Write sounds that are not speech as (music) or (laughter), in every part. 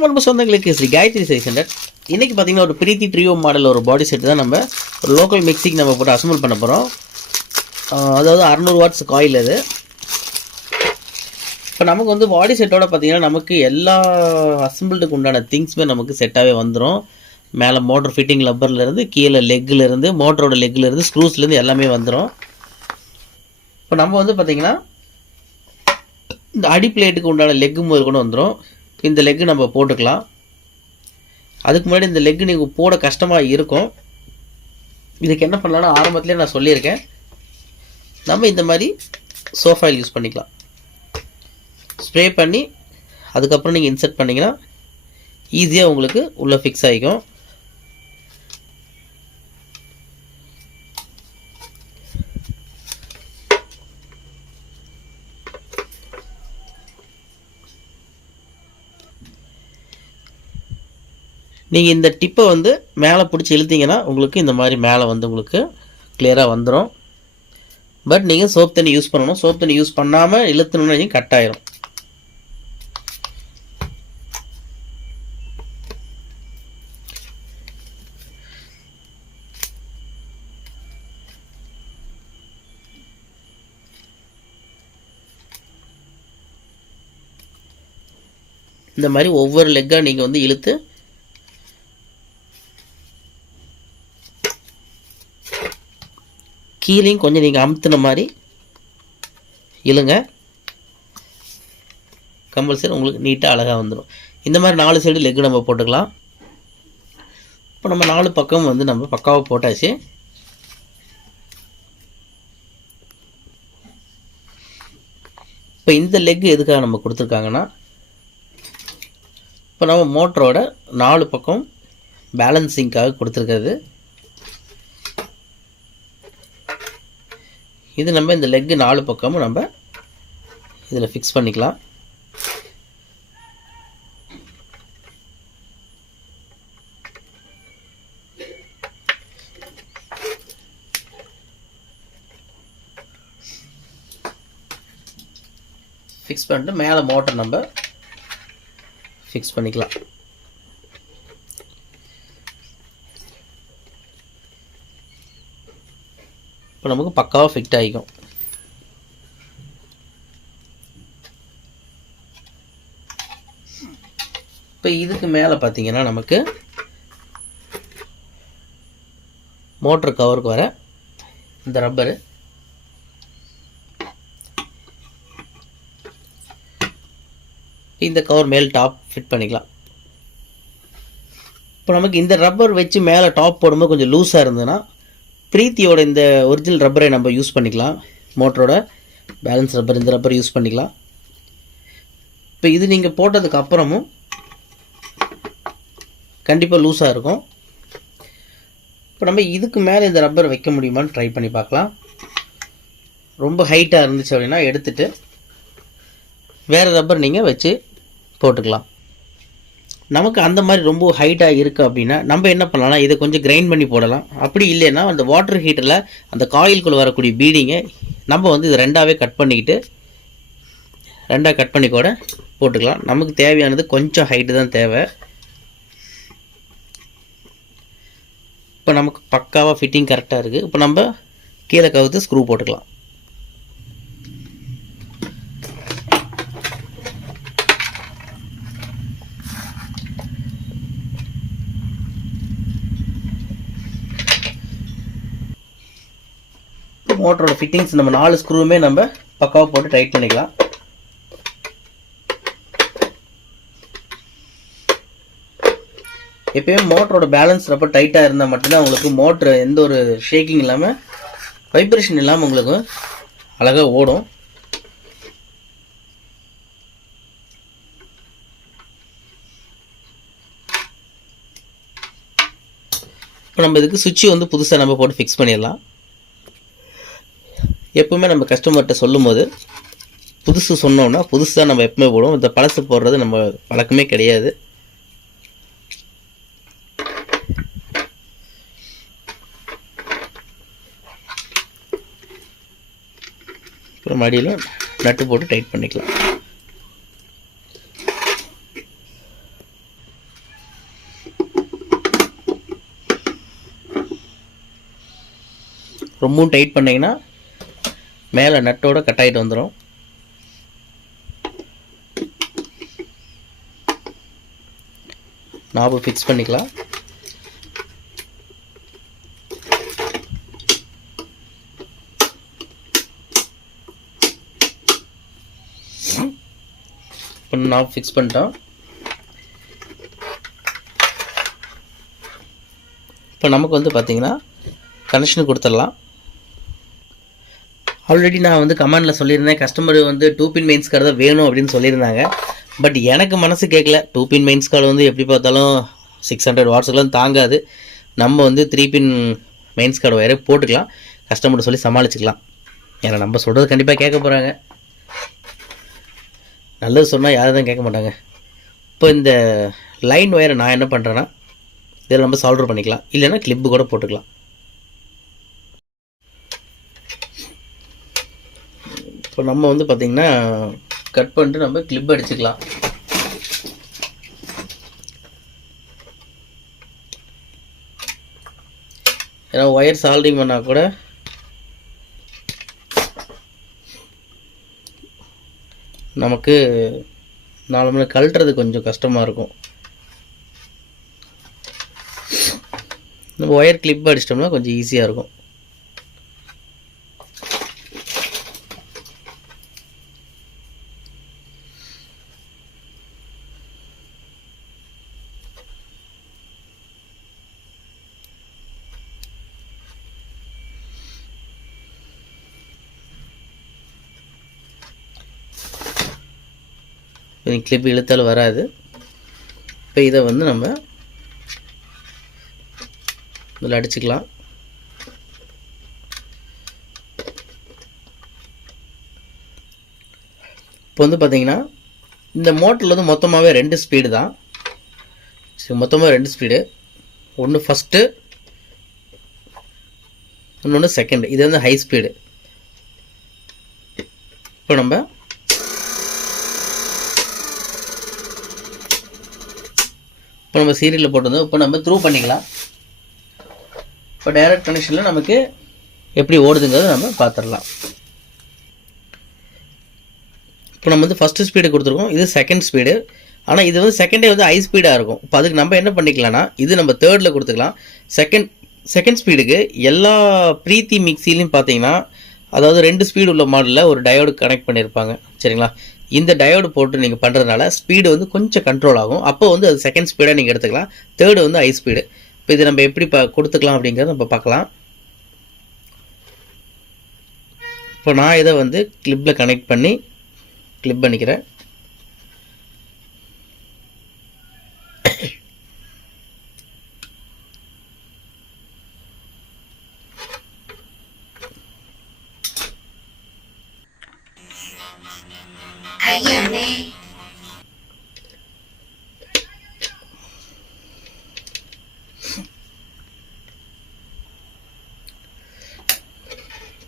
வணக்கம் அன்பு சொந்தங்களுக்கு ஸ்ரீ காயத்ரி சைஸ் சென்டர் இன்றைக்கி பார்த்தீங்கன்னா ஒரு பிரீத்தி ட்ரியோ மாடல் ஒரு பாடி செட் தான் நம்ம ஒரு லோக்கல் மிக்சிக்கு நம்ம போட்டு அசம்பிள் பண்ண போகிறோம் அதாவது அறநூறு வாட்ஸ் காயில் அது. இப்போ நமக்கு வந்து பாடி செட்டோட பார்த்தீங்கன்னா நமக்கு எல்லா அசம்பிள்டுக்கு உண்டான திங்ஸுமே நமக்கு செட்டாகவே வந்துடும் மேலே மோட்டர் ஃபிட்டிங் லப்பர்லேருந்து கீழே லெக்கிலேருந்து மோட்டரோட லெக்கிலேருந்து ஸ்க்ரூஸ்லேருந்து எல்லாமே வந்துடும் இப்போ நம்ம வந்து பார்த்திங்கன்னா இந்த அடி பிளேட்டுக்கு உண்டான லெக்கு முதல் கூட வந்துடும் இந்த லெக்கு நம்ம போட்டுக்கலாம். அதுக்கு முன்னாடி இந்த லெக்கு நீங்கள் போட கஷ்டமாக இருக்கும். இதுக்கு என்ன பண்ணலாம்னா ஆரம்பத்திலே நான் சொல்லியிருக்கேன். நம்ம இந்த மாதிரி சோஃபாயில் யூஸ் பண்ணிக்கலாம். ஸ்ப்ரே பண்ணி அதுக்கப்புறம் நீங்கள் இன்சர்ட் பண்ணிங்கன்னா ஈஸியாக உங்களுக்கு உள்ளே ஃபிக்ஸ் ஆகிக்கும். நீங்கள் இந்த டிப்பை வந்து மேலே பிடிச்சி இழுத்தீங்கன்னா உங்களுக்கு இந்த மாதிரி மேலே வந்து உங்களுக்கு கிளியராக வந்துடும் பட் நீங்கள் சோப் தண்ணி யூஸ் பண்ணணும். சோப் தண்ணி யூஸ் பண்ணாமல் இழுத்தணும்னு கட் ஆயிரும். இந்த மாதிரி ஒவ்வொரு லெக்காக நீங்கள் வந்து இழுத்து கீழேயும் கொஞ்சம் நீங்கள் அமுத்துன மாதிரி இழுங்க. கம்பல்சரி உங்களுக்கு நீட்டாக அழகாக வந்துடும் இந்த மாதிரி நாலு சைடு லெக்கு நம்ம போட்டுக்கலாம். இப்போ நம்ம நாலு பக்கம் வந்து நம்ம பக்காவாக போட்டாச்சு. இப்போ இந்த லெக் எதுக்காக நம்ம கொடுத்துருக்காங்கன்னா இப்போ நம்ம மோட்டரோட நாலு பக்கம் பேலன்சிங்காக கொடுத்துருக்கிறது. இது நம்ம இந்த லெக்கு நாலு பக்கமும் நம்ம இதில் ஃபிக்ஸ் பண்ணிக்கலாம். ஃபிக்ஸ் பண்ணிட்டு மேலே மோட்டர் நம்ம ஃபிக்ஸ் பண்ணிக்கலாம். இப்போ நமக்கு பக்காவாக ஃபிட் ஆகிக்கும். இப்போ இதுக்கு மேலே பார்த்தீங்கன்னா நமக்கு மோட்ரு கவருக்கு வர இந்த ரப்பரு இந்த கவர் மேல் டாப் ஃபிட் பண்ணிக்கலாம். இப்போ நமக்கு இந்த ரப்பர் வச்சு மேலே டாப் போடும்போது கொஞ்சம் லூஸாக இருந்ததுன்னா பிரீத்தியோட இந்த ஒரிஜினல் ரப்பரை நம்ம யூஸ் பண்ணிக்கலாம். மோட்டரோட பேலன்ஸ் ரப்பர் இந்த ரப்பர் யூஸ் பண்ணிக்கலாம். இப்போ இது நீங்கள் போட்டதுக்கு அப்புறமும் கண்டிப்பாக லூஸாக இருக்கும். இப்போ நம்ம இதுக்கு மேலே இந்த ரப்பர் வைக்க முடியுமான்னு ட்ரை பண்ணி பார்க்கலாம். ரொம்ப ஹைட்டாக இருந்துச்சு அப்படின்னா எடுத்துகிட்டு வேறு ரப்பர் நீங்கள் வச்சு போட்டுக்கலாம். நமக்கு அந்த மாதிரி ரொம்ப ஹைட்டாக இருக்குது அப்படின்னா நம்ம என்ன பண்ணலாம்னா இதை கொஞ்சம் கிரைண்ட் பண்ணி போடலாம். அப்படி இல்லைன்னா அந்த வாட்டர் ஹீட்டரில் அந்த காயில்குள்ளே வரக்கூடிய பீடிங்கை நம்ம வந்து இதை ரெண்டாகவே கட் பண்ணிக்கிட்டு ரெண்டாக கட் பண்ணி கூட போட்டுக்கலாம். நமக்கு தேவையானது கொஞ்சம் ஹைட்டு தான் தேவை. இப்போ நமக்கு பக்காவாக ஃபிட்டிங் கரெக்டாக இருக்குது இப்போ நம்ம கீழே கவுத்து ஸ்க்ரூ போட்டுக்கலாம். மோட்டரோட ஃபிட்டிங்ஸ் நம்ம நாலு ஸ்க்ரூவுமே நம்ம பக்காவாக போட்டு டைட் பண்ணிக்கலாம். எப்பயுமே மோட்டரோட பேலன்ஸ் ரொம்ப டைட்டாக இருந்தால் மட்டும்தான் உங்களுக்கு மோட்ரு எந்த ஒரு ஷேக்கிங் இல்லாமல் வைப்ரேஷன் இல்லாமல் உங்களுக்கு அழகாக ஓடும். இப்போ நம்ம இதுக்கு சுவிட்சு வந்து புதுசாக நம்ம போட்டு ஃபிக்ஸ் பண்ணிடலாம். எப்போவுமே நம்ம கஸ்டமர்கிட்ட சொல்லும் போது புதுசு சொன்னோம்னா புதுசாக நம்ம எப்பவுமே போடுவோம். இந்த பழசு போடுறது நம்ம வழக்கமே கிடையாது. அப்புறம் மடியில் நட்டு போட்டு டைட் பண்ணிக்கலாம். ரொம்பவும் டைட் பண்ணிங்கன்னா மேலே நட்டோடு கட் ஆகிட்டு வந்துடும் நாபு ஃபிக்ஸ் பண்ணிக்கலாம். இப்போ நாப் ஃபிக்ஸ் பண்ணிட்டோம் இப்போ நமக்கு வந்து பார்த்திங்கன்னா கனெக்ஷன் கொடுத்துடலாம். ஆல்ரெடி நான் வந்து கமெண்டில் சொல்லியிருந்தேன். கஸ்டமர் வந்து டூ பின் மெயின்ஸ் கார்டு தான் வேணும் அப்படின்னு சொல்லியிருந்தாங்க. பட் எனக்கு மனசு கேட்கல டூ பின் மெயின்ஸ் கார்டு வந்து எப்படி பார்த்தாலும் சிக்ஸ் ஹண்ட்ரட் வாட்ஸ்லாம் தாங்காது. நம்ம வந்து த்ரீ பின் மெயின்ஸ் கார்டு வயரே போட்டுக்கலாம். கஸ்டமர்கிட்ட சொல்லி சமாளிச்சுக்கலாம். ஏன்னா நம்ம சொல்கிறது கண்டிப்பாக கேட்க போகிறாங்க நல்லது சொன்னால் யாரும் தான் கேட்க மாட்டாங்க. இப்போ இந்த லைன் ஒயரை நான் என்ன பண்ணுறேன்னா இதில் நம்ம சால்டர் பண்ணிக்கலாம். இல்லைன்னா கிளிப்பு கூட போட்டுக்கலாம். இப்போ நம்ம வந்து பார்த்திங்கன்னா கட் பண்ணிட்டு நம்ம கிளிப் அடிச்சுக்கலாம். ஏன்னா ஒயர் சால்டிங் பண்ணால் கூட நமக்கு நாலு மணி கழட்டுறது கொஞ்சம் கஷ்டமாக இருக்கும். நம்ம ஒயர் கிளிப் அடிச்சிட்டோம்னா கொஞ்சம் ஈஸியாக இருக்கும். கிளிப் இழுத்தாலும் வராது. இப்போ இதை வந்து நம்ம இதில் அடிச்சுக்கலாம். இப்போ வந்து பார்த்தீங்கன்னா இந்த மோட்டரில் வந்து மொத்தமாகவே ரெண்டு ஸ்பீடு தான். சரி மொத்தமாக ரெண்டு ஸ்பீடு ஒன்று ஃபஸ்ட்டு இன்னொன்று செகண்ட் இது வந்து ஹை ஸ்பீடு இப்போ நம்ம இப்போ நம்ம சீரியலில் போட்டிருந்தோம். இப்போ நம்ம த்ரூ பண்ணிக்கலாம். இப்போ டைரக்ட் கனெக்ஷனில் நமக்கு எப்படி ஓடுதுங்கிறத நம்ம பார்த்துடலாம். இப்போ நம்ம வந்து ஃபஸ்ட்டு ஸ்பீடு கொடுத்துருக்கோம். இது செகண்ட் ஸ்பீடு ஆனால் இது வந்து செகண்டே வந்து ஹை ஸ்பீடாக இருக்கும். இப்போ அதுக்கு நம்ம என்ன பண்ணிக்கலாம்னா இது நம்ம தேர்டில் கொடுத்துக்கலாம். செகண்ட் செகண்ட் ஸ்பீடுக்கு எல்லா ப்ரீத்தி மிக்சிலையும் பார்த்தீங்கன்னா அதாவது ரெண்டு ஸ்பீடு உள்ள மாடலில் ஒரு டயோடு கனெக்ட் பண்ணியிருப்பாங்க சரிங்களா? இந்த டயோடு போட்டு நீங்கள் பண்ணுறதுனால ஸ்பீடு வந்து கொஞ்சம் கண்ட்ரோல் ஆகும். அப்போ வந்து அது செகண்ட் ஸ்பீடாக நீங்கள் எடுத்துக்கலாம். தேர்டு வந்து ஹை ஸ்பீடு இப்போ இது நம்ம எப்படி ப கொடுத்துக்கலாம் அப்படிங்கிறத நம்ம பார்க்கலாம். இப்போ நான் இதை வந்து கிளிப்பில் கனெக்ட் பண்ணி கிளிப் பண்ணிக்கிறேன்.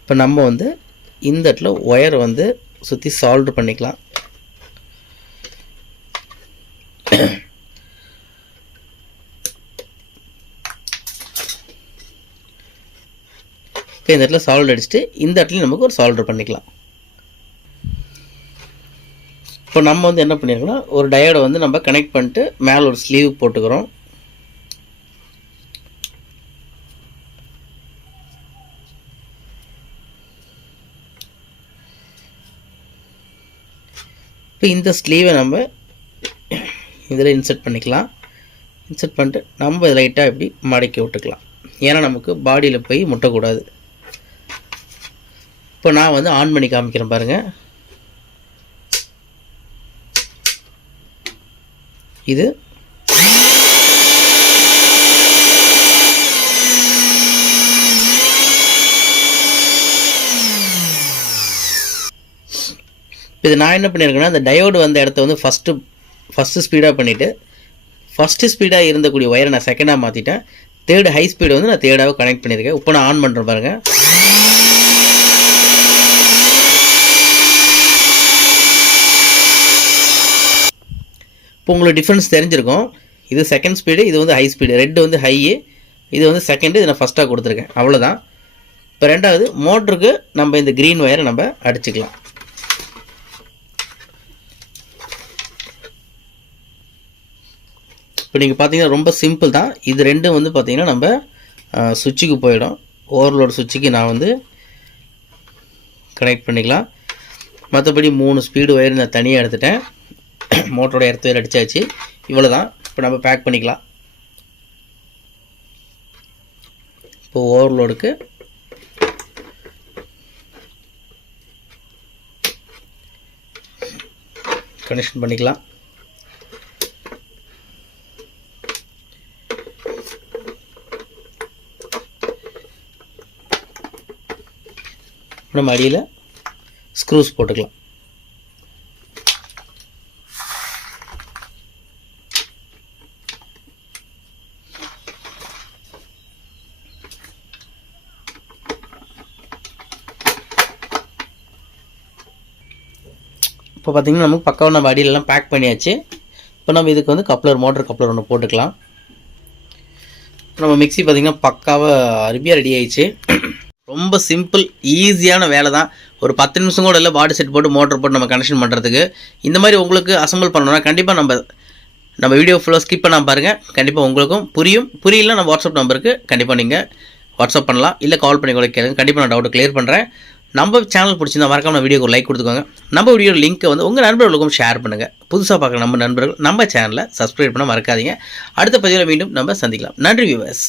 இப்போ நம்ம வந்து இந்த இடத்துல ஒயர் வந்து சுற்றி சால்வ் பண்ணிக்கலாம். இப்போ இந்த இடத்துல சால்வ் அடிச்சுட்டு இந்த இடத்துல நமக்கு ஒரு சால்வ் பண்ணிக்கலாம். இப்போ நம்ம வந்து என்ன பண்ணியிருக்கோம்னா ஒரு டயோடை வந்து நம்ம கனெக்ட் பண்ணிட்டு மேலே ஒரு ஸ்லீவ் போட்டுக்கிறோம். இப்போ இந்த ஸ்லீவை நம்ம இதில் இன்சர்ட் பண்ணிக்கலாம். இன்சர்ட் பண்ணிட்டு நம்ம லைட்டாக இப்படி மடக்கி விட்டுக்கலாம். ஏன்னா நமக்கு பாடியில் போய் முட்டக்கூடாது. இப்போ நான் வந்து ஆன் பண்ணி காமிக்கிறேன் பாருங்கள் இது. இது நான் என்ன பண்ணியிருக்கேன்னா அந்த டயோடு வந்த இடத்த வந்து ஃபஸ்ட்டு ஃபஸ்ட்டு ஸ்பீடாக பண்ணிவிட்டு ஃபஸ்ட்டு ஸ்பீடாக இருந்தக்கூடிய ஒயரை நான் செகண்டாக மாற்றிட்டேன் தேர்டு ஹை ஸ்பீடு வந்து நான் தேர்டாக கனெக்ட் பண்ணியிருக்கேன். இப்போ நான் ஆன் பண்ணுறேன் பாருங்கள் உங்களுக்கு டிஃப்ரென்ஸ் தெரிஞ்சிருக்கும். இது செகண்ட் ஸ்பீடு இது வந்து ஹை ஸ்பீடு ரெட்டு வந்து ஹையு இது வந்து செகண்டு இது நான் ஃபஸ்ட்டாக கொடுத்துருக்கேன். அவ்வளோதான் இப்போ ரெண்டாவது மோட்டருக்கு நம்ம இந்த க்ரீன் ஒயரை நம்ம அடிச்சுக்கலாம். இப்போ நீங்கள் பார்த்தீங்கன்னா ரொம்ப சிம்பிள் தான். இது ரெண்டும் வந்து பார்த்தீங்கன்னா நம்ம சுவிட்சுக்கு போயிடும். ஓவர்லோட் சுவிட்சுக்கு நான் வந்து கனெக்ட் பண்ணிக்கலாம். மற்றபடி மூணு ஸ்பீடு ஒயர் நான் தனியாக எடுத்துட்டேன். (clears throat) மோட்டரோட எர்த் ஒயர் அடித்தாச்சு இவ்வளோ தான் இப்போ நம்ம பேக் பண்ணிக்கலாம். இப்போ ஓவர்லோடுக்கு கனெக்ஷன் பண்ணிக்கலாம். நம்ம அடியில் ஸ்க்ரூஸ் போட்டுக்கலாம். இப்போ பார்த்தீங்கன்னா நமக்கு பக்காவாக நம்ம அடியிலலாம் பேக் பண்ணியாச்சு. இப்போ நம்ம இதுக்கு வந்து கப்ளர் மோட்டர் கப்ளர் ஒன்று போட்டுக்கலாம். நம்ம மிக்ஸி பார்த்தீங்கன்னா பக்காவாக அருமையாக ரெடி ஆயிடுச்சு. ரொம்ப சிம்பிள் ஈஸியான வேலை தான் ஒரு பத்து நிமிஷம் கூட இல்லை பாடி செட் போட்டு மோட்டர் போட்டு நம்ம கனெக்ஷன் பண்ணுறதுக்கு இந்த மாதிரி உங்களுக்கு அசம்பிள் பண்ணணும்னா கண்டிப்பாக நம்ம நம்ம வீடியோ ஃபுல்லாக ஸ்கிப் பண்ணாமல் பாருங்கள் கண்டிப்பாக உங்களுக்கும் புரியும். புரியல நம்ம வாட்ஸ்அப் நம்பருக்கு கண்டிப்பாக நீங்கள் வாட்ஸ்அப் பண்ணலாம். இல்லை கால் பண்ணி கூட கேளுங்க. கண்டிப்பாக நான் டவுட் கிளியர் பண்ணுறேன் நம்ம சேனல் பிடிச்சிருந்தா மறக்காம நம்ம வீடியோக்கு லைக் கொடுத்துக்கோங்க. நம்ம வீடியோ லிங்க்கை வந்து உங்கள் நண்பர்களுக்கும் ஷேர் பண்ணுங்கள் புதுசாக பார்க்குற நம்ம நண்பர்கள் நம்ம சேனலை சப்ஸ்கிரைப் பண்ண மறக்காதீங்க. அடுத்த பதிவில் மீண்டும் நம்ம சந்திக்கலாம். நன்றி வியூவர்ஸ்